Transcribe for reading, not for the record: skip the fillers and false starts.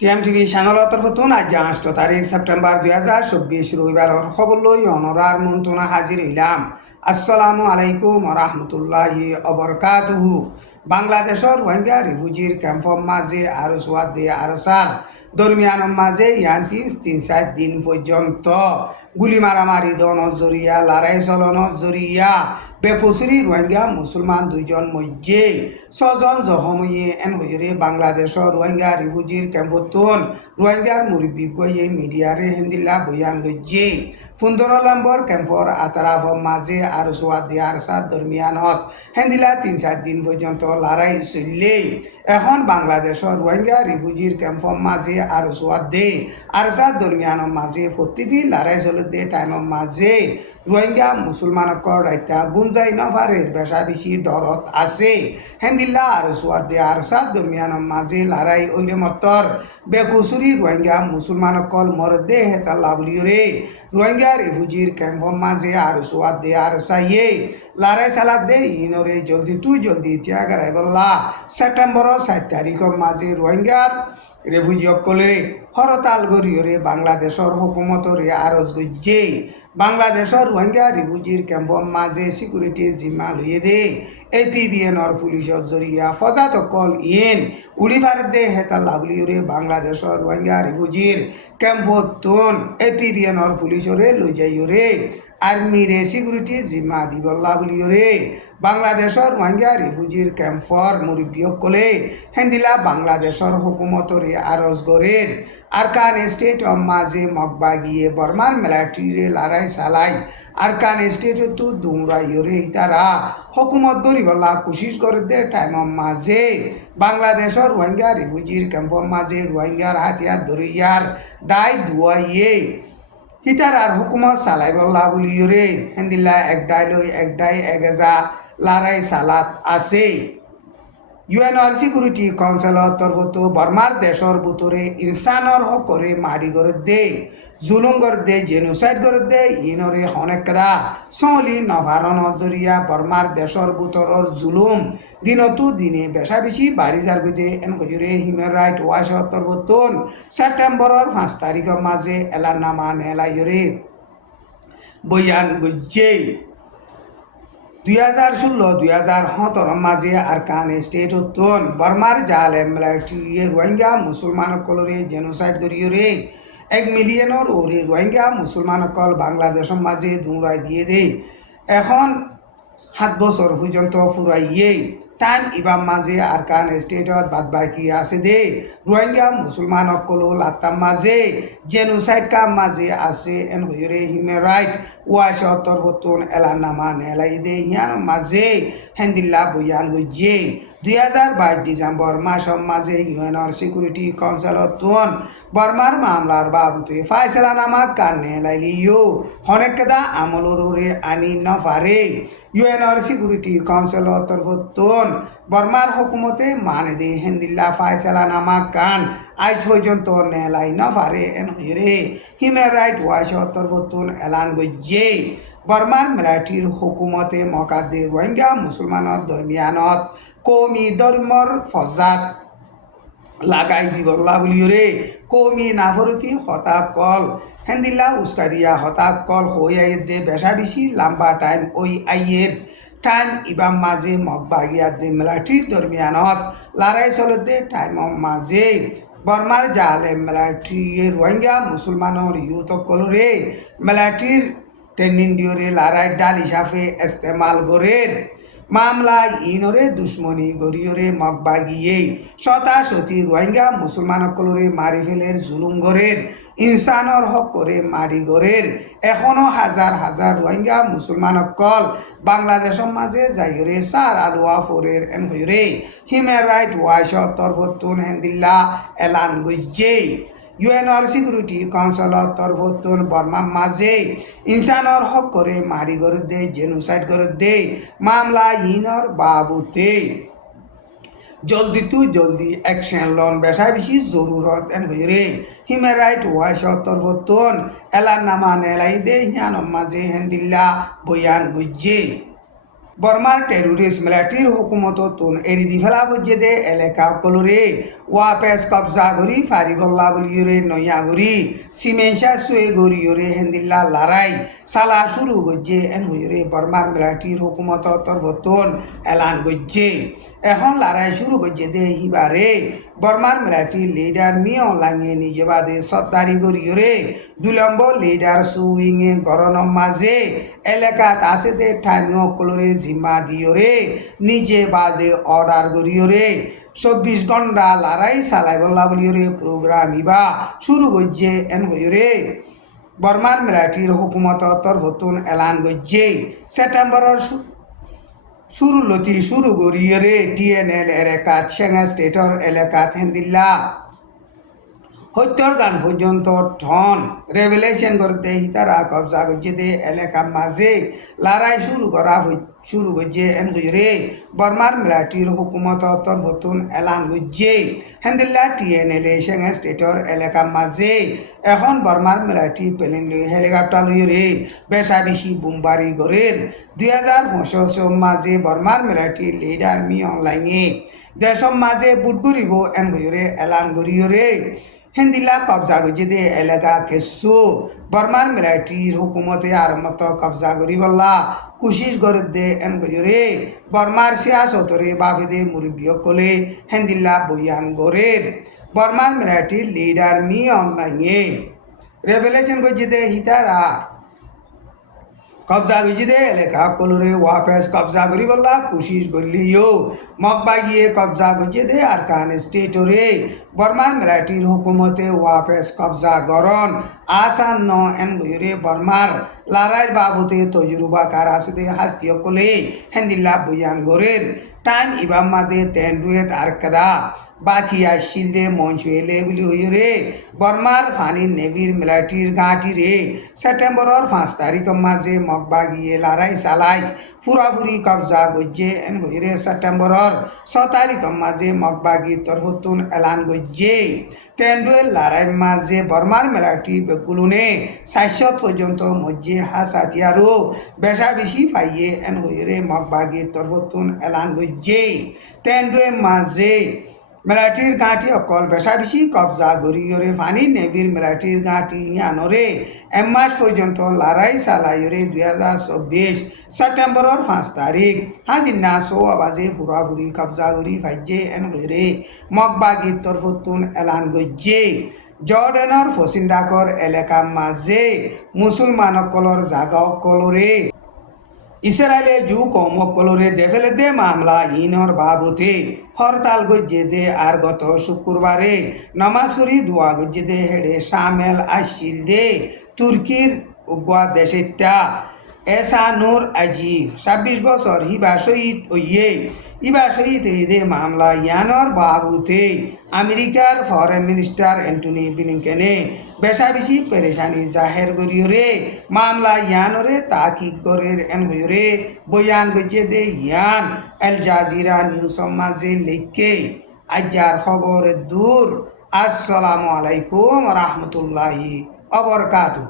টিএমটিভি সাংগলতর ফতুন আজ 8 তারিখ সেপ্টেম্বর 2024 রবিবার খবর লই অনরার মন্ত্রণা হাজির হইলাম। আসসালামু আলাইকুম রহমতুল্লাহি অবরকাতুহু। বাংলাদেশের রোহিঙ্গা রিফিউজির ক্যাম্পর মাঝে আর সোয়াদ দিয়ে আর সার দরমিয়ান মাঝে ইয়ান্তি 3-4 দিন পর্যন্ত গুলি মারামারি দনের জরিয়া লড়াই চলনের জরিয়া বেপসুরি রোহিঙ্গা মুসলমান 2জন মধ্যে 6জন জখময়ে এন হইরে বাংলাদেশের রোহিঙ্গা রিফিউজির ক্যাম্পতুন রোহিঙ্গার মুরব্বী গিয়ে মিডিয়ারে হিন্দিলা বয়ান গজ্জে 15 নম্বর ক্যাম্পর আতারাফ মাঝে আর সোয়াদ দিয়ার সাত দরমিয়ানত হিন্দিলা 3-4 দিন পর্যন্ত লড়াই চললে এখন বাংলাদেশের রোহিঙ্গা রিফিউজির ক্যাম্পর মাঝে আর সোয়াদ দে আর সাত দরমিয়ানের মাঝে প্রতিদিন লড়াই চলে দে টাইমের মাঝে রোহিঙ্গা মুসলমানকর রাইতা গুঞ্জাই নভারের বেশা বেশি ডরত আছে হেন্দিল্লা আর সোয়াদ দে আর সাত দরমিয়ানের মাঝে লড়াই ওইলে মতর বেকুসুরি রোহিঙ্গা মুসলমানকল মরদে হেতাল্লা বলিওরে রোহিঙ্গা রিফিউজির ক্যাম্পর মাঝে আর সোয়াদ দে আর সাইয়ে লড়াই চালাত দে ইনরে জলদি ত্যাগারাই বললা সেপ্টেম্বর 7 তারিখের মাঝে রোহিঙ্গার রেফিউজিসকলে হরতাল গরিয়রে বাংলাদেশের হুকুমতরে আরজ গজ্জে বাংলাদেশের রোহিঙ্গা রিফিউজির ক্যাম্পর মাঝে সিকিউরিটি জিম্মা লইয়ে দে এপিবিএনর পুলিশের জরিয়া ফজাতকল ইন উড়িবার দে হেতাল্লা বলিয়রে বাংলাদেশের রোহিঙ্গা রিফিউজির ক্যাম্পতুন এপিবিএনর পুলিশরে লই যাইয়রে আর্মিরে সিকিউরিটি জিম্মা দিবল্লা বলিয়রে বাংলাদেশের রোহিঙ্গা রিফিউজির ক্যাম্পর মুরব্বীসকলে হেন্দিলা বাংলাদেশের হুকুমতরে আরজ গরের আরকান স্টেট মাঝে মকবা গিয়ে বর্মার মিলিটারিরে লড়াই চালাই আরকান স্টেটতো দুমরাইয়রে ইতারা হুকুমত গরিবল্লা কোশিশ করে দে টাইমের মাঝে বাংলাদেশের রোহিঙ্গা রিফিউজির ক্যাম্পর মাঝে রোহিঙ্গার হাতিয়ার দরিয়ার ডাই দুয়াইয়ে হিতার আর হুকুমত চালাই বল্লা বলিয়রে হেন্দিল্লা একডাই এগেজা লড়াই চালাত আছে ইউএনআর সিকিউরিটি কাউন্সিলৰ তরফতো বর্মার দেশর ভিতরে ইনসানর হক করে মারি করে দে জুলুম করে দে জেনোসাইড করে দে ইনরে অনেকরা চলি নভারণ জরিয়া বর্মার দেশর ভিতরের জুলুম দিনতো দিনে বেশা বেশি বাড়ি যার গিয়ে এন কজরে হিউম্যান রাইট ওয়াচর তরফতন সেপ্টেম্বরের 5 তারিখের মাঝে এলানামা নেলাইরে বয়ান গজ্জে 2016-2017 মাঝে আরকান স্টেট হতন বর্মার জালে মিলিটারি রোহিঙ্গা মুসলমানসকলরে জেনোসাইড করিয়রে 1 মিলিয়নের ওরে রোহিঙ্গা মুসলমানসকল বাংলাদেশের মাঝে দুমরাই দিয়ে দে এখন 7 বছর পর্যন্ত ফুরাইয়ে টাইম ইবাম মাঝে আরকান স্টেটত বাদ বাকি আছে দে রোহিঙ্গা মুসলমানসকল লাতাম মাঝে জেনোসাইড কাম মাঝে আছে এন হইরে হিউম্যান রাইট ওয়াচর তরফতন এলানামা নেলাই দে ইয়ার মাঝে হেন্দিল্লা বয়ান গজ্জে 2022 ডিসেম্বর মাসের মাঝে ইউএনআর সিকিউরিটি কাউন্সিলতন বর্মার মামলার বাবুতে ফাইসলানামা কানে লাইলিও হনেকদা আমলরে আনি নফারে ইউএনআর সিকিউরিটি কাউন্সিলৰ তরফতন বর্মার হুকুমতে মানে দে হেন্দিল্লা ফাইসলানামা কান আজ পর্যন্ত নেলাই নফারে এন হইরে হিউম্যান রাইট ওয়াচর তরফতন এলান গজ্জে বর্মার মিলিটারির হুকুমতে মকাদে রোহিঙ্গা মুসলমানের দরমিয়ানত কৌমি ধর্মর ফজাত লাগাই দিবল্লা বলিওরে কৌমি নাফরতি হতাকল হেন্দিল্লা উস্কা দিয়া হতাকল হয়ে দে বেশা বেশি লম্বা টাইম ওই আইয়ের টাইম ইবাম মাঝে মকবা গিয়া দে মিলিটারির দরমিয়ানত লড়াই চলতে টাইমের মাঝে বর্মার জালে মিলিটারির রোহিঙ্গা মুসলমানের ইউথসকলরে মিলিটারির ট্রেনিং দিওরে লড়াই ডাল হিসাবে ইস্তেমাল গরের মামলা ইনরে দুশ্মনী গরিয়রে মকবা গিয়ে শতাশতি রোহিঙ্গা মুসলমানসকলরে মারি ফেলের জুলুম গরের ইনসানর হক করে মারি গরের এখনো হাজার হাজার রোহিঙ্গা মুসলমানসকল বাংলাদেশের মাঝে যাইরে সার আলোয়া ফোরের এন হইরে হিউম্যান রাইট ওয়াচর তরফতন হেন্দিল্লা এলান গজ্জে ইউএনআর সিকিউরিটি কাউন্সিলৰ তরফতন বর্মার মাঝে ইনসানর হক করে মারি করে দে জেনোসাইড করে দে মামলা ইনর বাবুতে জলদি অ্যাকশন লন বেশা বেশি জরুরত এন হইরে হিউম্যান রাইট ওয়াচর তরফতন এলানামা নেলাই দে হিয়ানোর মাঝে হেন্দিল্লা বয়ান গজ্জে বর্মার টেরোরিস্ট মিলিটারির হুকুমতন এরি দি ফেলা পর্যদে এলাকা কলরে ওয়াপেস কবজা করি ফারিবল্লা বলিয়রে নয়াগরি সিমেন্সা সুয়ে গরিয়রে হেন্দিল্লা লড়াই সালা শুরু গজ্জে এন হইরে বর্মার মিলিটারির হুকুমত তরফতন এলান গজ্জে এখন লড়াই শুরু গজ্জে দে হিবারে বর্মার মিলিটারি লিডার মিয় লাঙে নিজে বাদে সত্তারি গরিয়রে দুলম্ব লিডার সুইংয়ে গরনম মাঝে এলাকাত আছে দে ঠামিও কলরে জিম্মা দিয়রে নিজে বাদে অর্ডার করিয়রে 24 ঘন্টা লড়াই চালাই বল্লা বলিয়রে প্রোগ্রাম ইবা শুরু গজ্জে এন হইরে বর্মার মিলিটারির হুকুমত তরফতুন এলান গজ্জে সেপ্টেম্বরের শুরু লতি শুরু করিয়রে টিএনএল এলাকাত সেঙ্গা স্টেটর এলাকাত হেন্দিল্লা হত্যার গান পর্যন্ত ঠন রেভেলেশন করতে তারা কবজা করছে দে এলাকার মাঝে লড়াই শুরু করছে এন গুজরে বর্মার মিলিটারির হুকুমত তরফতুন এলান গুজছে হেন্দিল্লা টিএনএল সেঙ্গা স্টেটর এলাকার মাঝে এখন বর্মার মিলিটারি প্লেন লই হেলিকপ্টার লই রে বেশা বেশি বোমবারি গরের 2025 মাঝে বর্মার মিলিটারি লিডার মি অনলাইনে দেশম মাঝে বুট করিব এন গুজরে এলান করিয়রে হেন্দিল্লা কবজা করছে দে এলাকা কেসু বর্মার মিলিটারির হুকুমতে আর মতো কবজা করি বললা কুশিস করে দে এন গজরে বর্মার সিয়াসতরে বাফেদে মুরব্বিয় কলে হেন্দিল্লা বইয়ান গরের বর্মার মিলিটারির লিডার মি অনলাইনে রেভেলেশন করছে দে হিতারা কবজা করছে দে এলাকা কলরে ওয়াপেস কবজা করি বললা কুশিস করলিও মগবাগিয়ে কবজা করছে দে আর কান স্টেটরে বর্মার মিলিটারির হুকুমতে ওয়াপেস কবজা গরন আসান ন এন বইরে বর্মার লড়াই বাবুতে তজুরুবাকার আছে দে হাস্তিয় কলে হেন্দিল্লা বইয়ান গরের টাইম ইবাম মাদে তেন্ডুয়েত আর কাদা বাকি আসছিল দে মঞ্চুয়েলে বলি হইরে বর্মার ফানি নেভির মিলিটারির গাঁটি রে সেপ্টেম্বরের 5 তারিখ মাঝে মগবাগিয়ে লড়াই চালাই ফুরাফুরি কবজা গজ্জে এন হইরে সেপ্টেম্বরের 6 তারিখ মাঝে মগবাগি তরফতুন এলান গজ্জে তেন্ডুয়েল লড়াই মাঝে বর্মার মিলিটারি বেকুলুনে 700 পর্যন্ত মজ্জে হাসাতিয়ারও বেশা বেশি পাইয়ে এন হইরে মগবাগি তরফতুন এলান গজ্জে তেন্ডুয়েল মাঝে মিলিটারির গাঁটি অকল বেশা বেশি কবজা গরিয়রে ফানি নেভির মিলিটারির গাঁটি আনরে মাস পর্যন্ত লড়াই চালাইরে 2024 সেপ্টেম্বরের 5 তারিখ হাজিনা 6 বাজে ফুরাফুরি কবজা গরি ফাইজে এন গরে মগবাগির তরফতুন এলান গজ্জে জর্ডানের ফসিন্দাকর এলাকা মাঝে মুসলমানকলর জাগা কলরে ইসরায়েলে জু কম কলরে দেফেলে দে মামলা ইনর বাবুতে হরতাল গজ্জে দে আর গত শুক্রবারে নামাজ পড়ি দোয়া গজ্জে দে হেডে সামেল আসিল দে তুর্কির উগুয়া দেশেত্যা এসা নূর আজি 26 বছর হিবা শহীদ ওইয়ে ইবা শহীদ দে মামলা ইয়ানর বাবুতে আমেরিকার ফরেন মিনিস্টার অ্যান্টনি ব্লিংকেনে বেশা বেশি পেরেশানি জাহের করিয়রে মামলা ইয়ানরে তাকিক করের এন হইরে বয়ান গজ্জে দে ইয়ান আল জাজিরা নিউজ মাঝে লিখকে আজার খবর দূর আসসালামু আলাইকুম রহমতুল্লাহি অবরকাতু।